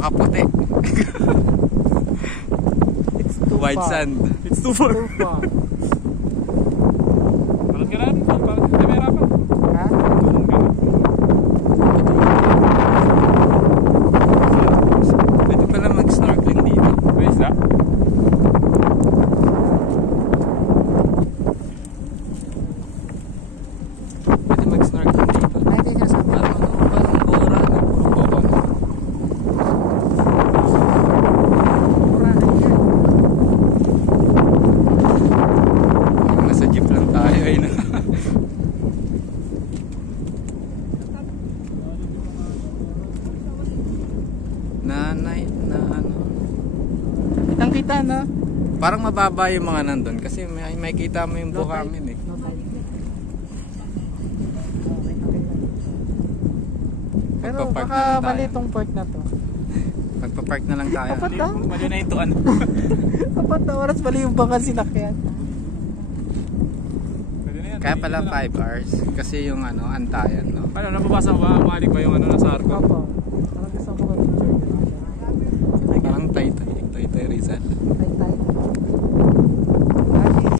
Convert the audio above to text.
makaputi. It's too White far. sand. It's too far. Too far. Parang ka na, parang kamera pa. Ha? Pwede pala mag-snorkeling dito. May isda? Pwede mag-snorkeling dito. Ay, hindi niya sabi. Parang bora na puro bawang. Mura na yan. Nasa jeep lang tayo eh. Nanay na ano. Kitang kita na. Parang mababa yung mga nandun kasi may kita mo yung buhangin eh. Pero Magpa-park baka na lang mali tayo. tong park na to. Magpa-park na lang tayo. Apat na? Mali na ito ano. Apat na oras mali yung baka sinakyan. Pwede na yan. Kaya Dito pala na lang. 5 hours kasi yung ano, antayan no. Ano, nababasa mo ba? Malig ba yung ano nasa arko? Opo.